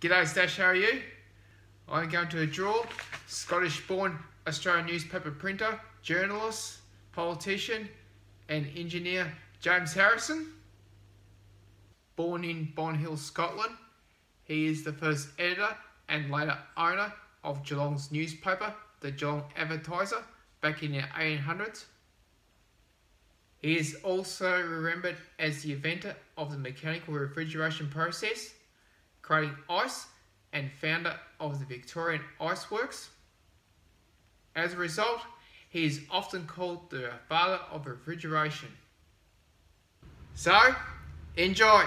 G'day Stash, how are you? I'm going to draw Scottish-born Australian newspaper printer, journalist, politician and engineer James Harrison. Born in Bonhill, Scotland, he is the first editor and later owner of Geelong's newspaper, the Geelong Advertiser, back in the 1800s. He is also remembered as the inventor of the mechanical refrigeration process, creating ice, and founder of the Victorian Ice Works. As a result, he is often called the father of refrigeration. So, enjoy!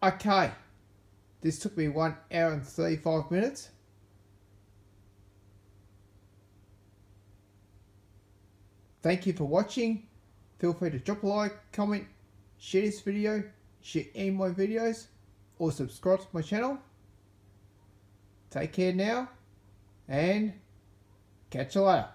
Okay, this took me 1 hour and 35 minutes. Thank you for watching. Feel free to drop a like, comment, share this video, share any of my videos, or subscribe to my channel. Take care now, and catch you later.